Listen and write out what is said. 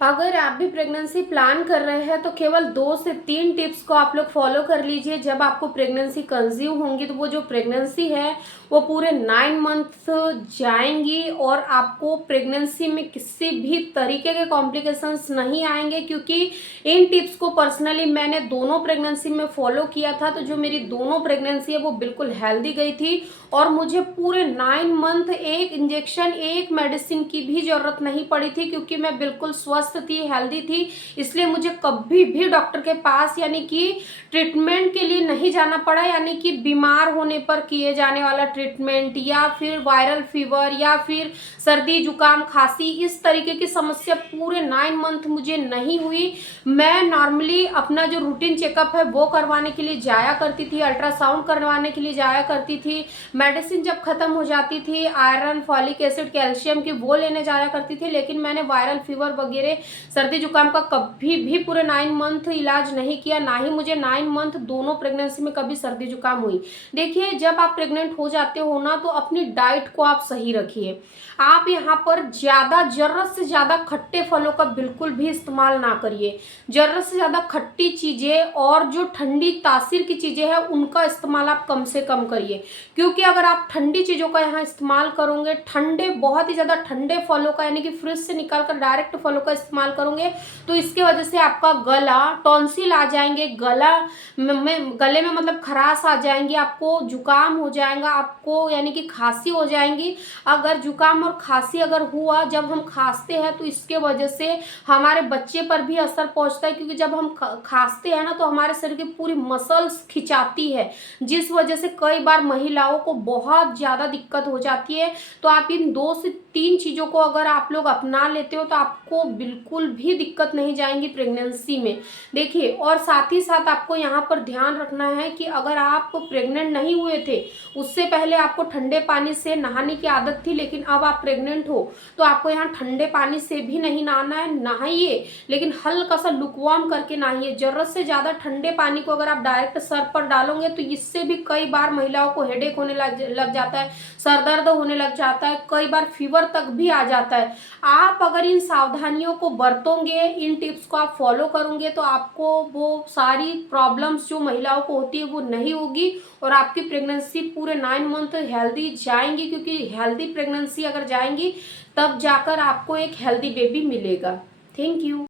अगर आप भी प्रेगनेंसी प्लान कर रहे हैं तो केवल 2 से 3 टिप्स को आप लोग फॉलो कर लीजिए। जब आपको प्रेगनेंसी कंसीव होंगी तो वो जो प्रेगनेंसी है वो पूरे 9 मंथ जाएंगी और आपको प्रेगनेंसी में किसी भी तरीके के कॉम्प्लिकेशंस नहीं आएंगे, क्योंकि इन टिप्स को पर्सनली मैंने दोनों प्रेगनेंसी में फॉलो किया था। तो जो मेरी दोनों प्रेगनेंसी है वो बिल्कुल हेल्दी गई थी और मुझे पूरे 9 मंथ एक इंजेक्शन एक मेडिसिन की भी जरूरत नहीं पड़ी थी, क्योंकि मैं बिल्कुल स्वस्थ थी, हेल्दी थी। इसलिए मुझे कभी भी डॉक्टर के पास यानी कि ट्रीटमेंट के लिए नहीं जाना पड़ा, यानी कि बीमार होने पर किए जाने वाला ट्रीटमेंट या फिर वायरल फीवर या फिर सर्दी जुकाम खांसी इस तरीके की समस्या पूरे 9 मंथ मुझे नहीं हुई। मैं नॉर्मली अपना जो रूटीन चेकअप है वो करवाने के लिए जाया करती थी, अल्ट्रासाउंड करवाने के लिए जाया करती थी, मेडिसिन जब खत्म हो जाती थी आयरन फॉलिक एसिड कैल्शियम की वो लेने जाया करती थी। लेकिन मैंने वायरल फीवर वगैरह सर्दी जुकाम का कभी भी पूरे 9 मंथ इलाज नहीं किया, ना ही मुझे 9 मंथ दोनों प्रेगनेंसी में कभी सर्दी जुकाम हुई। देखिए, जब आप प्रेग्नेंट हो जाते हो ना तो अपनी डाइट को आप सही रखिए। आप यहाँ पर ज्यादा जरूरत से ज्यादा खट्टे फलों का बिल्कुल भी इस्तेमाल ना करिए। जरूरत से ज्यादा खट्टी चीजें और जो ठंडी तासीर की चीजें हैं उनका इस्तेमाल आप कम से कम करिए, क्योंकि अगर आप ठंडी चीज़ों का यहाँ इस्तेमाल करोगे, ठंडे बहुत ही ज़्यादा ठंडे फलों का यानी कि फ्रिज से निकाल कर डायरेक्ट फलों का इस्तेमाल करोगे तो इसके वजह से आपका गला टॉन्सिल आ जाएंगे, गले में मतलब खराश आ जाएंगी, आपको जुकाम हो जाएगा, आपको यानी कि खांसी हो जाएंगी। अगर जुकाम और खांसी अगर हुआ जब हम खांसते हैं तो इसके वजह से हमारे बच्चे पर भी असर पहुंचता है, क्योंकि जब हम खांसते हैं ना तो हमारे शरीर की पूरी मसल्स खिंचाती है, जिस वजह से कई बार महिलाओं को बहुत ज़्यादा दिक्कत हो जाती है। तो आप इन 2 से 3 चीज़ों को अगर आप लोग अपना लेते हो तो आपको बिल्कुल भी दिक्कत नहीं जाएंगी प्रेगनेंसी में। देखिए, और साथ ही साथ आपको यहाँ पर ध्यान रखना है कि अगर आप प्रेग्नेंट नहीं हुए थे उससे पहले आपको ठंडे पानी से नहाने की आदत थी, लेकिन अब आप प्रेग्नेंट हो तो आपको यहाँ ठंडे पानी से भी नहीं नहाना है। नहाइए लेकिन हल्का सा लुकवार्म करके नहाइए। जरूरत से ज़्यादा ठंडे पानी को अगर आप डायरेक्ट सर पर डालोगे तो इससे भी कई बार महिलाओं को हेडेक होने लग जाता है, सर दर्द होने लग जाता है, कई बार फीवर तक भी आ जाता है। आप अगर इन सावधानियों को बरतोगे, इन टिप्स को आप फॉलो करोगे तो आपको वो सारी प्रॉब्लम्स जो महिलाओं को होती है वो नहीं होगी और आपकी प्रेगनेंसी पूरे 9 मंथ हेल्दी जाएंगी, क्योंकि हेल्दी प्रेगनेंसी अगर जाएंगी तब जाकर आपको एक हेल्दी बेबी मिलेगा। Thank you.